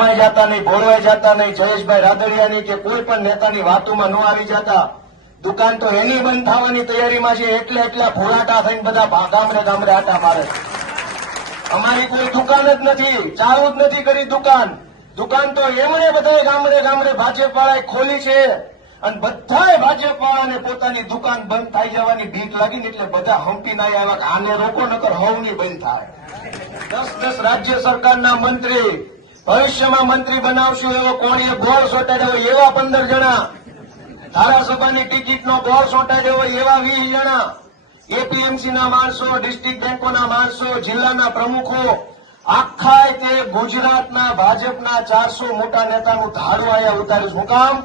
રમાઈ જતા નહીં, ભોળવાઈ જતા નહીં, જયેશભાઈ રાદડિયાની કે કોઈ પણ નેતાની વાતોમાં ન આવી જતા. દુકાન તો એની બંધ થવાની તૈયારીમાં છે, એટલા ભોળાટા થઈને બધા ગામડે ગામડે આટા મારે. અમારી કોઈ દુકાન જ નથી, ચાલુ જ નથી કરી દુકાન તો એમણે બધા ગામડે ગામડે ભાજપ વાળાએ ખોલી છે અને બધાએ ભાજપ વાળાને પોતાની દુકાન બંધ થઈ જવાની બીક લાગી ને એટલે બધા હંપી ના આવ્યા કે આને રોકો નકર હવની બંધ થાય. 10 રાજ્ય સરકારના મંત્રી ભવિષ્યમાં મંત્રી બનાવશું એવો કોણીએ બોર સોટાડ્યો હોય એવા 15 જણા, ધારાસભાની ટિકિટનો બોર સોટાડ્યો હોય એવા 20 જણા, એપીએમસીના માણસો, ડિસ્ટ્રિક્ટ બેંકોના માણસો, જિલ્લાના પ્રમુખો, આખા તે ગુજરાતના ભાજપના 400 મોટા નેતાનું ધાડું અહીંયા ઉતાર્યું. શું કામ?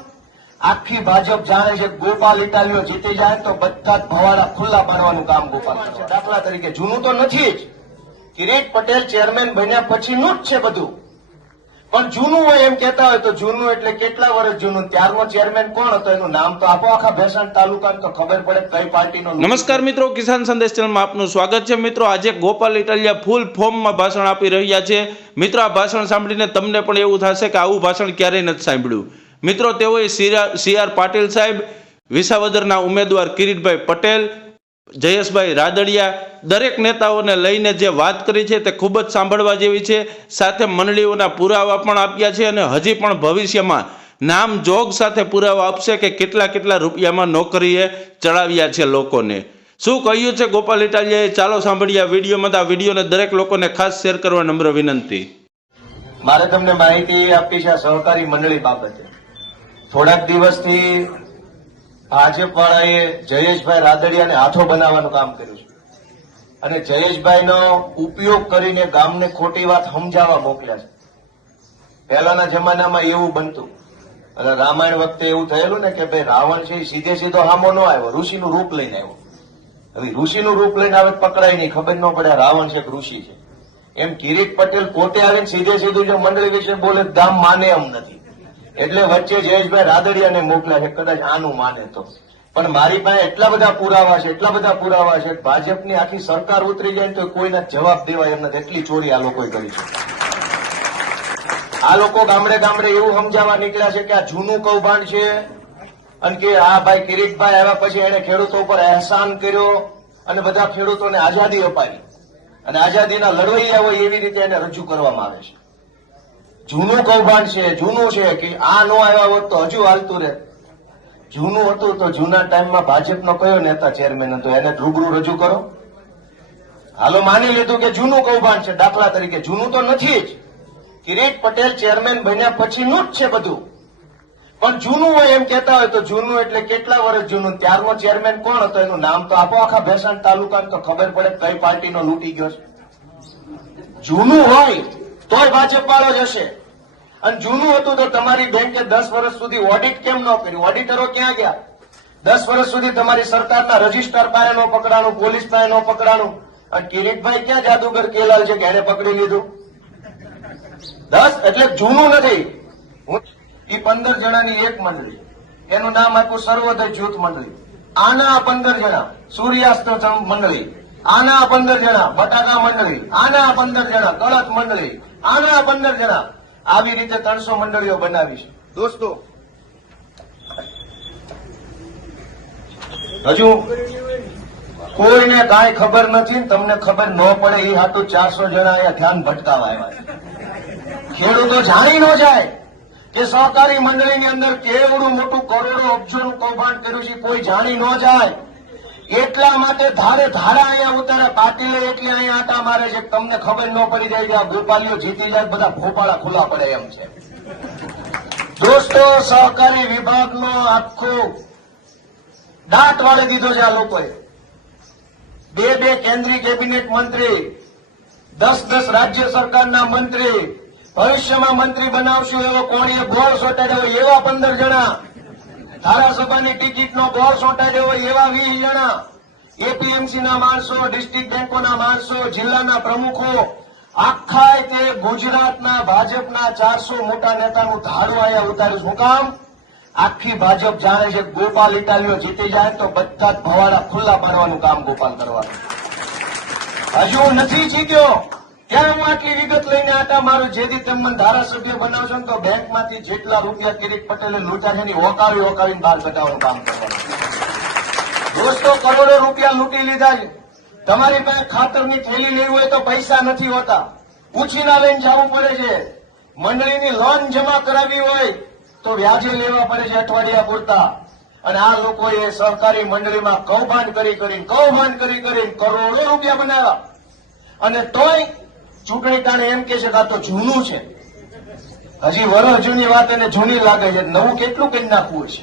આખી ભાજપ જાણે છે ગોપાલ ઇટાલીઓ જીતી જાય તો બધા જ ભવાડા ખુલ્લા પાડવાનું કામ ગોપાલ કરે. દાખલા તરીકે જૂનું તો નથી જ, કિરીટ પટેલ ચેરમેન બન્યા પછીનું જ છે બધું, પણ જૂનું હોય એમ કહેતા હોય તો જૂનું એટલે કેટલા વર્ષ જૂનું? ત્યારનો ચેરમેન કોણ હતો એનું નામ તો આપો, આખા ભેસાણ તાલુકાને તો ખબર પડે કઈ પાર્ટીનો. નમસ્કાર મિત્રો, કિસાન સંદેશ ચેનલમાં આપનું સ્વાગત છે. મિત્રો, આજે ગોપાલ ઇટાલિયા ફૂલ ફોર્મમાં ભાષણ આપી રહ્યા છે. મિત્રો, આ ભાષણ સાંભળીને તમને પણ એવું થશે કે આવું ભાષણ ક્યારેય નથી સાંભળ્યું. મિત્રો, તેઓએ CR પાટીલ સાહેબ, વિસાવદરના ઉમેદવાર કિરીટભાઈ પટેલ, જયેશભાઈ રાદડિયા દરેક નેતાઓને લઈને જે વાત કરી છે તે ખૂબ જ સાંભળવા જેવી છે. સાથે મંડળીઓના પુરાવા પણ આપ્યા છે અને હજી પણ ભવિષ્યમાં નામ જોગ સાથે પુરાવા આપશે કે કેટલા રૂપિયામાં નોકરીએ ચડાવ્યા છે લોકોને. શું કહ્યું છે ગોપાલ ઇટાલિયાએ? ચાલો સાંભળીએ આ વિડીયોમાં. આ વિડીયોને દરેક લોકોને ખાસ શેર કરવા નમ્ર વિનંતી. મારે તમને માહિતી આપી છે સહકારી મંડળી બાબતે. થોડાક દિવસથી ભાજપ વાળાએ જયેશભાઈ રાદડિયાને હાથો બનાવવાનું કામ કર્યું છે અને જયેશભાઈનો ઉપયોગ કરીને ગામને ખોટી વાત સમજાવવા મોકલ્યા છે. પહેલાના જમાનામાં એવું બનતું, અને રામાયણ વખતે એવું થયેલું ને કે ભાઈ રાવણ છે સીધો હામો ન આવ્યો, ઋષિનું રૂપ લઈને આવ્યો. હવે ઋષિનું રૂપ લઈને આવે પકડાય નહીં, ખબર ન પડે રાવણ છે કે ઋષિ છે. એમ કિરીટ પટેલ પોતે આવીને સીધું જો મંડળી વિશે બોલે ગામ માને એમ નથી, એટલે વચ્ચે જયેશભાઈ રાદડિયાને મોકલ્યા છે, કદાચ આનું માને તો. પણ મારી પાસે એટલા બધા પુરાવા છે ભાજપની આખી સરકાર ઉતરી જાય તો કોઈના જવાબ દેવાય એમ નથી, એટલી ચોરી આ લોકોએ કરી છે. આ લોકો ગામડે ગામડે એવું સમજાવવા નીકળ્યા છે કે આ જૂનું કૌભાંડ છે અને કે આ ભાઈ કિરીટભાઈ આવ્યા પછી એને ખેડૂતો ઉપર અહેસાન કર્યો અને બધા ખેડૂતોને આઝાદી અપાવી અને આઝાદીના લડવૈયા હોય એવી રીતે એને રજૂ કરવામાં આવે છે. જૂનું કૌભાંડ છે, જૂનું છે કે આ નો આવ્યા હોત તો હજુ હાલતું રહે. જૂનું હતું તો જૂના ટાઈમમાં ભાજપનો કયો નેતા ચેરમેન હતો એને રૂબરૂ રજૂ કરો. હાલો માની લીધું કે જૂનું કૌભાંડ છે, દાખલા તરીકે જૂનું તો નથી જ, કિરીટ પટેલ ચેરમેન બન્યા પછીનું જ છે બધું, પણ જૂનું હોય એમ કહેતા હોય તો જૂનું એટલે કેટલા વર્ષ જૂનું? ત્યારનો ચેરમેન કોણ હતો એનું નામ તો આપો, આખા ભેસાણ તાલુકાને તો ખબર પડે કઈ પાર્ટીનો લૂંટી ગયો છે. જૂનું હોય તોય ભાજપ વાળો જ હશે. અને જૂનું હતું તો તમારી બેંકે 10 વર્ષ સુધી ઓડિટ કેમ ન કર્યું? ઓડિટરો ક્યાં ગયા? 10 વર્ષ સુધી તમારી સરકારના રજીસ્ટ્રાર પાસે ન પકડાણું, પોલીસ પાસે ન પકડાણું, અને કિરીટભાઈ ક્યાં જાદુગર કેલાલ છે કે એને પકડી લીધું? 10 એટલે જૂનું નથી. એ 15 જણાની એક મંડળી, એનું નામ આપ્યું સર્વોદય જૂથ મંડળી. આના 15 જણા, સૂર્યાસ્ત મંડળી આના 15 જણા, બટાકા મંડળી આના 15 જણા, કળશ મંડળી આના 15 જણા, આવી રીતે 300 મંડળીઓ બનાવી છે. દોસ્તો, હજુ કોઈને કાંઈ ખબર નથી, તમને ખબર ન પડે એ હાટું 400 જણા અહીંયા ધ્યાન ભટકાવા આવ્યા છે. ખેડૂતો જાણી ન જાય કે સહકારી મંડળીની અંદર કેવડું મોટું કરોડો અબજોનું કૌભાંડ કર્યું છે, કોઈ જાણી ન જાય એટલા માટે ધારા અહીંયા ઉતારે. પાટીલે એટલે અહીંયા આટા મારે છે, તમને ખબર ન પડી જાય કે આ ગોપાલીઓ જીતી જાય, બધા ભોપાળા ખુલ્લા પડે એમ છે. દોસ્તો, સહકારી વિભાગનો આખો દાંત વાળી દીધો છે આ લોકોએ. 2 કેન્દ્રીય કેબિનેટ મંત્રી, 10 રાજ્ય સરકારના મંત્રી, ભવિષ્યમાં મંત્રી બનાવશું એવો કોણીએ બોર સોટાડ્યો હોય એવા 15 જણા, ધારાસભાની ટિકિટનો બોર સોટાડ્યો હોય એવા 20 જણા, એપીએમસીના માણસો, ડિસ્ટ્રિક્ટ બેંકોના માણસો, જિલ્લાના પ્રમુખો, આખા તે ગુજરાતના ભાજપના 400 મોટા નેતાનું ધાડું અહીંયા ઉતાર્યું. શું કામ? આખી ભાજપ જાણે છે ગોપાલ ઇટાલીઓ જીતી જાય તો બધા જ ભવાડા ખુલ્લા પાડવાનું કામ ગોપાલ કરવાનું. હજુ નથી જીત્યો ત્યાં હું આટલી વિગત લઈને આટા મારું, જેથી તમે મને ધારાસભ્ય બનાવશો ને તો બેંકમાંથી જેટલા રૂપિયા કિરીટ પટેલે લૂંટ્યા છે એની ઓકાવીને બહાર કઢાવવાનું કામ કરવાનું. દોસ્તો, કરોડો રૂપિયા લૂંટી લીધા છે. તમારી પાસે ખાતરની થેલી લેવી હોય તો પૈસા નથી હોતા, ઉછીના લઈને જવું પડે છે. મંડળીની લોન જમા કરાવી હોય તો વ્યાજે લેવા પડે છે અઠવાડિયા પૂરતા. અને આ લોકોએ સહકારી મંડળીમાં કૌભાંડ કરી કરીને કરોડો રૂપિયા બનાવ્યા. અને તોય ચૂંટણી ટાણે એમ કે છે કે આ તો જૂનું છે. હજી વર્ષ જૂની વાત એને જૂની લાગે છે, નવું કેટલું કરી નાખવું છે.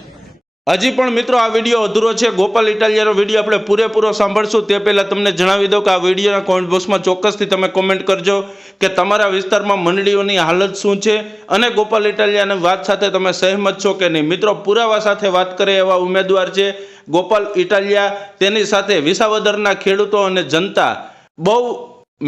હજી પણ મિત્રો આ વિડીયો અધૂરો છે. ગોપાલ ઇટાલિયાનો વિડીયો આપણે પૂરેપૂરો સાંભળશું તે પહેલા તમને જણાવી દઉં કે આ વિડીયોના કોમેન્ટ બોક્સમાં ચોક્કસથી તમે કોમેન્ટ કરજો કે તમારા વિસ્તારમાં મંડળીઓની હાલત શું છે અને ગોપાલ ઇટાલિયાની વાત સાથે તમે સહેમત છો કે નહીં. મિત્રો પુરાવા સાથે વાત કરે એવા ઉમેદવાર છે ગોપાલ ઇટાલિયા. તેની સાથે વિસાવદરના ખેડૂતો અને જનતા બહુ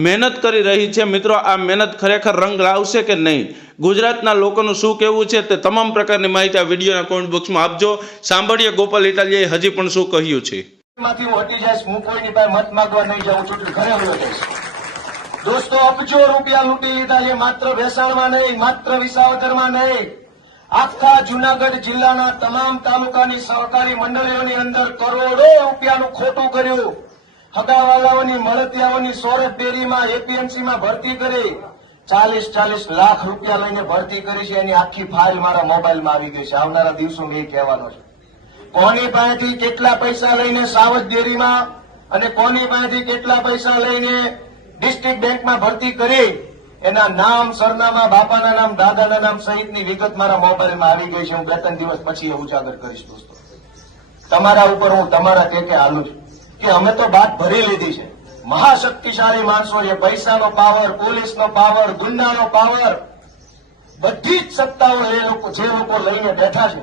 મહેનત કરી રહી છે. મિત્રો આ મહેનત ખરેખર રંગ લાવશે કે નહીં, ગુજરાતના લોકોનું શું કહેવું છે તે તમામ પ્રકારની માહિતી આ વિડીયોના કોમેન્ટ બોક્સમાં આપજો. સાંભળીએ ગોપાલ ઇટાલિયાએ હજી પણ શું કહ્યું છે. માંથી હું હટી જઈશ, હું કોઈની પાસે મત માંગવા નહીં જાઉં, ચૂંટણી ઘરે વયો જઈશ. દોસ્તો, અબજો રૂપિયા લૂંટી લીધા છે, માત્ર ભેસાણમાં નહીં, માત્ર વિસાવદરમાં નહીં, આખા જૂનાગઢ જિલ્લાના તમામ તાલુકાની સહકારી મંડળીઓની અંદર કરોડો રૂપિયાનું ખોટું કર્યું. હગાવાલાઓની મળતિયાઓની સોરઠ ડેરીમાં એપીએમસીમાં ભરતી કરી 40 લાખ રૂપિયા લઈને ભરતી કરી છે. એની આખી ફાઇલ મારા મોબાઈલમાં આવી ગઈ છે. આવનારા દિવસોમાં એ કહેવાનો છે કોની પાસેથી કેટલા પૈસા લઈને સાવજ ડેરીમાં અને કોની પાસેથી કેટલા પૈસા લઈને ડિસ્ટ્રિક્ટ બેંકમાં ભરતી કરી. એના નામ, સરનામા, બાપાના નામ, દાદાના નામ સહિતની વિગત મારા મોબાઈલમાં આવી ગઈ છે. હું 2-3 દિવસ પછી એ ઉજાગર કરીશ. દોસ્તો, તમારા ઉપર હું તમારા કે હાલું છું કે અમે તો બાત ભરી લીધી છે. મહાશક્તિશાળી માણસો છે, પૈસાનો પાવર, પોલીસનો પાવર, ગુંડાનો પાવર, બધી જ સત્તાઓ જે લોકો લઈને બેઠા છે.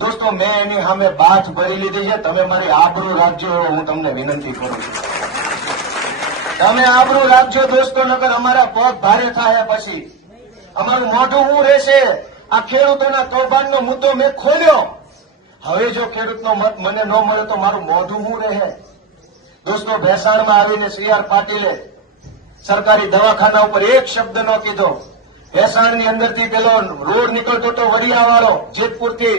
દોસ્તો, મેં એની સામે બાથ ભરી લીધી છે. તમે મારી આબરૂ રાખજો એવો હું તમને વિનંતી કરું છું. તમે આબરૂ રાખજો દોસ્તો, નકર અમારા પગ ભારે થાય. પછી અમારું મોઢું શું રહેશે? આ ખેડૂતોના કૌભાંડનો મુદ્દો મેં ખોલ્યો. હવે જો ખેડૂતનો મત મને ન મળે તો મારું મોઢું શું રહે? દોસ્તો, ભેસાણમાં આવીને CR પાટીલે સરકારી દવાખાના ઉપર એક શબ્દ ન કીધો. ભેસાણની અંદરથી પેલો રોડ નીકળતો હતો વડિયાવાળો, જેતપુરથી.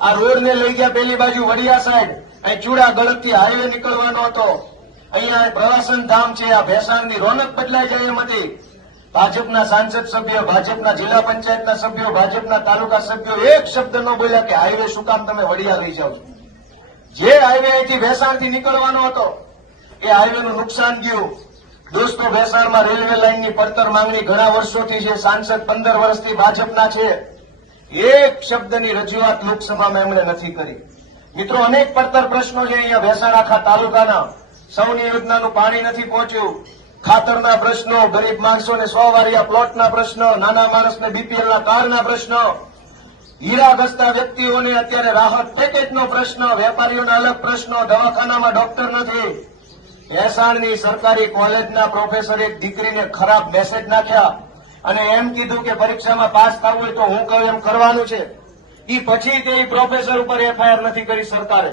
આ રોડને લઈ ગયા પેલી બાજુ વડિયા સાઈડ, અહીં ચૂડા ગળતથી હાઈવે નીકળવાનો હતો. અહીંયા પ્રવાસન ધામ છે. આ ભેસાણની રોનક બદલાઈ જાય એમ હતી. ભાજપના સાંસદ સભ્યો, ભાજપના જિલ્લા પંચાયતના સભ્યો, ભાજપના તાલુકા સભ્યો એક શબ્દ ન બોલ્યા કે હાઈવે શું કામ તમે વડિયા લઈ જાઓ છો. જે હાઈવે અહીંથી ભેસાણથી નીકળવાનો હતો એ હાઈવેનું નુકસાન ગયું. દોસ્તો, ભેસાણમાં રેલવે લાઇનની પડતર માંગણી ઘણા વર્ષોથી છે. સાંસદ 15 વર્ષથી ભાજપના છે. એક શબ્દની રજૂઆત લોકસભામાં એમણે નથી કરી. મિત્રો, અનેક પડતર પ્રશ્નો છે અહીંયા ભેસાણ આખા તાલુકાના. સૌની યોજનાનું પાણી નથી પહોંચ્યું, ખાતરના પ્રશ્નો, ગરીબ માણસોને 100 વારિયા પ્લોટના પ્રશ્નો, નાના માણસને બીપીએલના કાર્ડના પ્રશ્નો, હીરા ઘસતા વ્યક્તિઓને અત્યારે રાહત પેકેજનો પ્રશ્ન, વેપારીઓના અલગ પ્રશ્નો, દવાખાનામાં ડોક્ટર નથી. ભેસાણની સરકારી કોલેજના પ્રોફેસરે એક દીકરીને ખરાબ મેસેજ નાખ્યા અને એમ કીધું કે પરીક્ષામાં પાસ થવું હોય તો હું કહું એમ કરવાનું છે. એ પછી તે પ્રોફેસર ઉપર FIR નથી કરી સરકારે.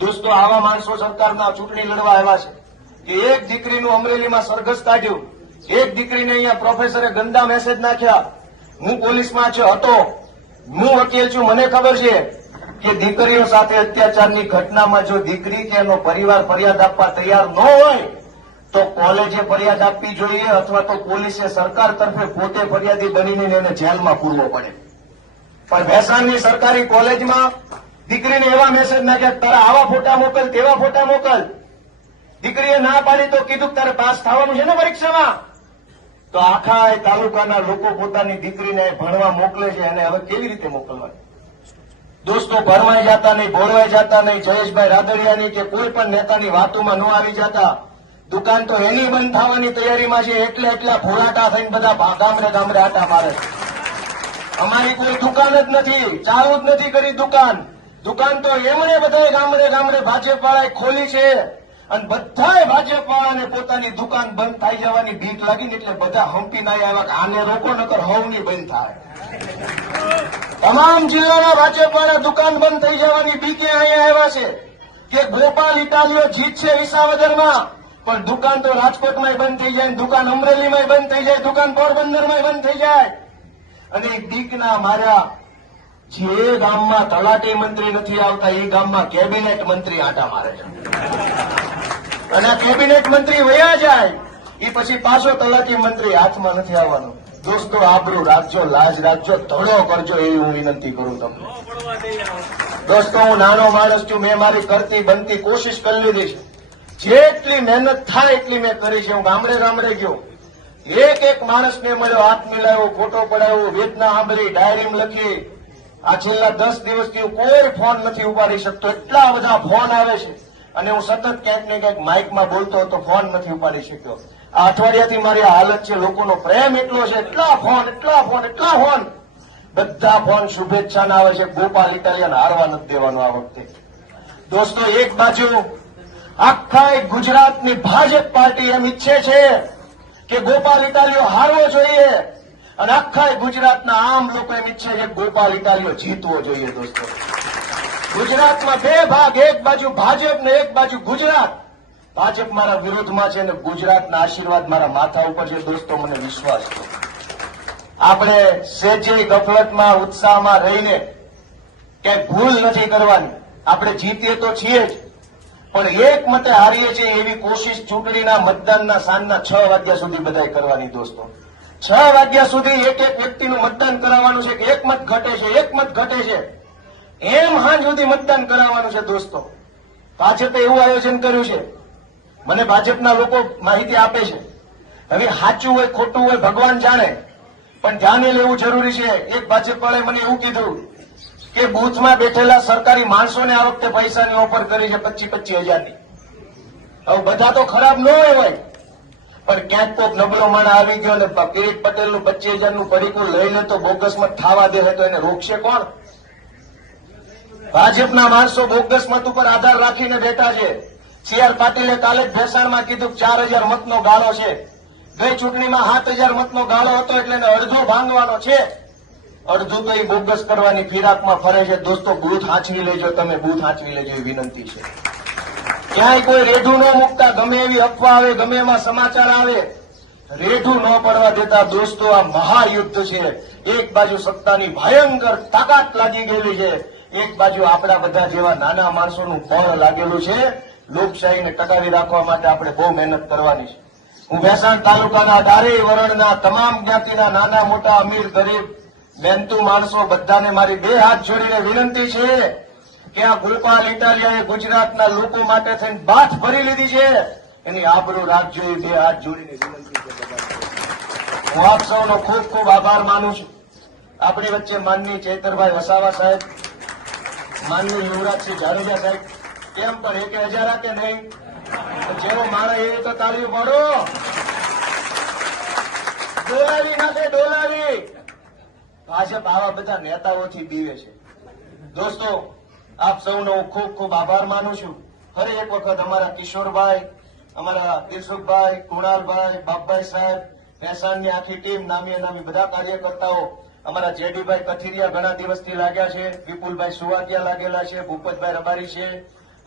દોસ્તો, આવા માણસો સરકારના ચૂંટણી લડવા આવ્યા છે કે એક દીકરીનું અમરેલીમાં સરઘસ કાઢ્યું, એક દીકરીને અહીંયા પ્રોફેસરે ગંદા મેસેજ નાખ્યા. હું પોલીસમાં હતો, હું વકીલ છું, મને ખબર છે કે દીકરીઓ સાથે અત્યાચારની ઘટનામાં જો દીકરી કે એનો પરિવાર ફરિયાદ આપવા તૈયાર ન હોય તો કોલેજે ફરિયાદ આપવી જોઈએ અથવા તો પોલીસે સરકાર તરફે પોતે ફરિયાદી બનીને એને જેલમાં પૂરવો પડે. પણ ભેસાણની સરકારી કોલેજમાં દીકરીને એવા મેસેજ નાખ્યા, તારા આવા ફોટા મોકલ, તેવા ફોટા મોકલ. દીકરીએ ના પાડી તો કીધું કે તારે પાસ થવાનું છે ને પરીક્ષામાં. તો આખા તાલુકાના લોકો પોતાની દીકરીને ભણવા મોકલે છે, એને હવે કેવી રીતે મોકલવાની? દોસ્તો, ભરમાઈ જતા નહીં, ભોળવાઈ જતા નહીં, જયેશભાઈ રાદડિયાની કે કોઈ પણ નેતાની વાતોમાં ન આવી જતા. દુકાન તો એની બંધ થવાની તૈયારીમાં છે. એટલા ભોળાટા થઈને બધા ગામડે આટા મારે. અમારી કોઈ દુકાન જ નથી, ચાલુ જ નથી કરી દુકાન. દુકાન તો એમણે બધા ગામડે ભાજપ વાળાએ ખોલી છે અને બધાએ ભાજપ વાળાને પોતાની દુકાન બંધ થઈ જવાની બીક લાગીને એટલે બધા હંપી ના આવ્યા કે આને રોકો નકર હવની બંધ થાય. તમામ જિલ્લાના ભાજપ વાળા દુકાન બંધ થઈ જવાની બીકે અહીંયા આવ્યા છે કે ગોપાલ ઇટાલિયો જીતશે વિસાવદરમાં. પણ દુકાન તો રાજકોટમાં બંધ થઈ જાય, દુકાન અમરેલીમાં બંધ થઈ જાય, દુકાન પોરબંદરમાં બંધ થઈ જાય. અને એક દીકના માર્યા, જે ગામમાં તલાટી મંત્રી નથી આવતા એ ગામમાં કેબિનેટ મંત્રી આંટા મારે છે. અને આ કેબિનેટ મંત્રી વયા જાય એ પછી પાછો તલાટી મંત્રી હાથમાં નથી આવવાનો. દોસ્તો, આબરૂ રાખજો, લાજ રાખજો, ધડો કરજો એવી હું વિનંતી કરું તમને. દોસ્તો, હું નાનો માણસ છું, મેં મારી કરતી બનતી કોશિશ કરી લીધી છે. જેટલી મહેનત થાય એટલી મેં કરી છે. હું ગામડે ગામડે ગયો, એક માણસને મળ્યો, હાથ મિલાવ્યો, ફોટો પડાવ્યો, વેદના સાંભળી, ડાયરી લખી. આ છેલ્લા 10 દિવસથી હું કોઈ ફોન નથી ઉપાડી શકતો, એટલા બધા ફોન આવે છે. અને હું સતત ક્યાંક ને ક્યાંક માઇકમાં બોલતો હતો, ફોન નથી ઉપાડી શક્યો. આ અઠવાડિયાથી મારી આ હાલત છે. લોકોનો પ્રેમ એટલો છે, એટલા ફોન, બધા ફોન શુભેચ્છાના આવે છે. ગોપાલ ઇટાલિયાને હારવા નથી દેવાનો આ વખતે. દોસ્તો, એક બાજુ આખા ગુજરાતની ભાજપ પાર્ટી એમ ઈચ્છે છે કે ગોપાલ ઇટાલિયો હારવો જોઈએ, અને આખા ગુજરાતના આમ લોકો એમ ઈચ્છે છે કે ગોપાલ ઇટાલિયો જીતવો જોઈએ. દોસ્તો, ગુજરાતમાં બે ભાગ, એક બાજુ ભાજપ ને એક બાજુ ગુજરાત. ભાજપ મારા વિરોધમાં છે અને ગુજરાતના આશીર્વાદ મારા માથા ઉપર છે. દોસ્તો, મને વિશ્વાસ છે આપણે સેજે ગફલતમાં, ઉત્સાહમાં રહીને ક્યાંય ભૂલ નથી કરવાની. આપણે જીતીએ તો છીએ જ, પણ એક મતે હારીએ છીએ એવી કોશિશ ચૂંટણીના મતદાનના સાંજના 6 વાગ્યા સુધી બધાય કરવાની. દોસ્તો, 6 વાગ્યા સુધી એક વ્યક્તિનું મતદાન કરાવવાનું છે કે એક મત ઘટે છે, એમ હાંજ સુધી મતદાન કરાવવાનું છે. દોસ્તો, ભાજપે એવું આયોજન કર્યું છે, મને ભાજપના લોકો માહિતી આપે છે. હવે સાચું હોય ખોટું હોય ભગવાન જાણે, પણ ધ્યાને લેવું જરૂરી છે. એક ભાજપવાળાએ મને એવું કીધું કે બૂથમાં બેઠેલા સરકારી માણસોને આ વખતે પૈસાની ઓફર કરી છે 25,000ની. હવે બધા તો ખરાબ ન હોય, પણ ક્યાંક કોક નબળો માણસ આવી ગયો અને કિરીટ પટેલનું 25,000નું પડીકું લઈ લે તો બોગસ મત થવા દે તો એને રોકશે કોણ? ભાજપના માણસો બોગસ મત ઉપર આધાર રાખીને બેઠા છે. CR પાટીલે કાલે જ ભેસાણમાં કીધું 4,000 મતનો ગાળો છે. ગઈ ચૂંટણીમાં 7,000 મતનો ગાળો હતો, એટલે એને અડધો ભાંગવાનો છે. અડધું તો એ બોગસ કરવાની ફિરાકમાં ફરે છે. દોસ્તો, બૂથ હાંચવી લેજો, તમે બૂથ હાંચવી લેજો એ વિનંતી છે. ક્યાંય કોઈ રેઢું ન મૂકતા, ગમે એવી અફવા આવે, ગમે એમાં સમાચાર આવે, રેઢું ન પડવા દેતા. દોસ્તો, આ મહાયુદ્ધ છે. એક બાજુ સત્તાની ભયંકર તાકાત લાગી ગયેલી છે, એક બાજુ આપણા બધા જેવા નાના માણસોનું બળ લાગેલું છે. લોકશાહીને ટકાવી રાખવા માટે આપણે બહુ મહેનત કરવાની છે. હું ભેસાણ તાલુકાના ડારી વરણના તમામ જ્ઞાતિના નાના મોટા અમીર ગરીબ મહેનતુ માણસો બધાને મારી 2 હાથ જોડીને વિનંતી છે કે આ ગોપાલ ઇટાલિયાએ ગુજરાતના લોકો માટે થઈને બાથ ભરી લીધી છે, એની આબરૂ રાખજો. એ 2 હાથ જોડીને વિનંતી છે. હું આપ સૌનો ખૂબ ખૂબ આભાર માનું છું. આપણી વચ્ચે માનની ચૈતરભાઈ વસાવા સાહેબ, માનની યુવરાજસિંહ જાડેજા સાહેબ, કેમ પણ 1,000 આપે નહીં? જેવો મારે એવી તો તાળીઓ પાડો. ડોલાવી નાખે, ડોલાવી. ભાજપ આવા બધા નેતાઓથી બીવે છે. દોસ્તો, આપ સૌનો હું ખૂબ ખૂબ આભાર માનું છું. ફરી એક વખત અમારા કિશોરભાઈ, અમારા દિલસુખભાઈ, કુણાલભાઈ, બાપભાઈ સાહેબ, ભેસાણની આખી ટીમ, નામી અનામી બધા કાર્યકર્તાઓ, અમારા જેડીભાઈ કથિરિયા ઘણા દિવસથી લાગ્યા છે, વિપુલભાઈ સુવાગિયા લાગેલા છે, ભૂપતભાઈ રબારી છે,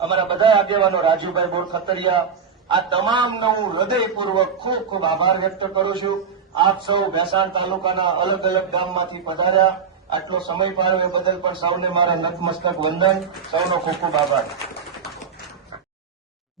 અમારા બધા આગેવાનો, રાજુભાઈ બોરખતરિયા, આ તમામનો હું હૃદયપૂર્વક ખૂબ ખૂબ આભાર વ્યક્ત કરું છું. આપ સૌ ભેસાણ તાલુકાના અલગ અલગ ગામમાંથી પધાર્યા, આટલો સમય ફાળવ્યો બદલ પણ સૌને મારા નતમસ્તક વંદન. સૌનો ખૂબ ખૂબ આભાર.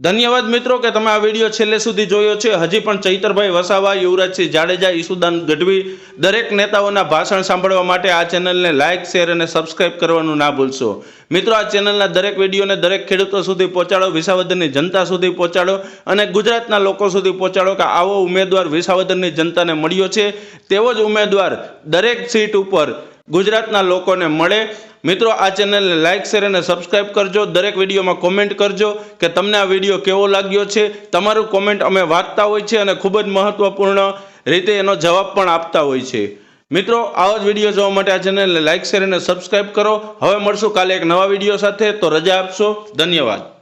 ધન્યવાદ મિત્રો કે તમે આ વિડીયો છેલ્લે સુધી જોયો છે. હજી પણ ચૈતરભાઈ વસાવા, યુવરાજસિંહ જાડેજા, ઈસુદાન ગઢવી દરેક નેતાઓના ભાષણ સાંભળવા માટે આ ચેનલને લાઇક, શેર અને સબસ્ક્રાઇબ કરવાનું ના ભૂલશો. મિત્રો, આ ચેનલના દરેક વિડીયોને દરેક ખેડૂતો સુધી પહોંચાડો, વિસાવદરની જનતા સુધી પહોંચાડો અને ગુજરાતના લોકો સુધી પહોંચાડો કે આવો ઉમેદવાર વિસાવદરની જનતાને મળ્યો છે, તેવો જ ઉમેદવાર દરેક સીટ ઉપર ગુજરાતના લોકોને મળે. મિત્રો, આ ચેનલને લાઇક, શેર અને સબસ્ક્રાઇબ કરજો. દરેક વિડીયોમાં કોમેન્ટ કરજો કે તમને આ વિડીયો કેવો લાગ્યો છે. તમારું કોમેન્ટ અમે વાંચતા હોય છે અને ખૂબ જ મહત્વપૂર્ણ રીતે એનો જવાબ પણ આપતા હોય છે. મિત્રો, આવો જ વિડીયો જોવા માટે આ ચેનલને લાઇક, શેર અને સબસ્ક્રાઇબ કરો. હવે મળશું કાલે એક નવા વિડીયો સાથે. તો રજા આપશો. ધન્યવાદ.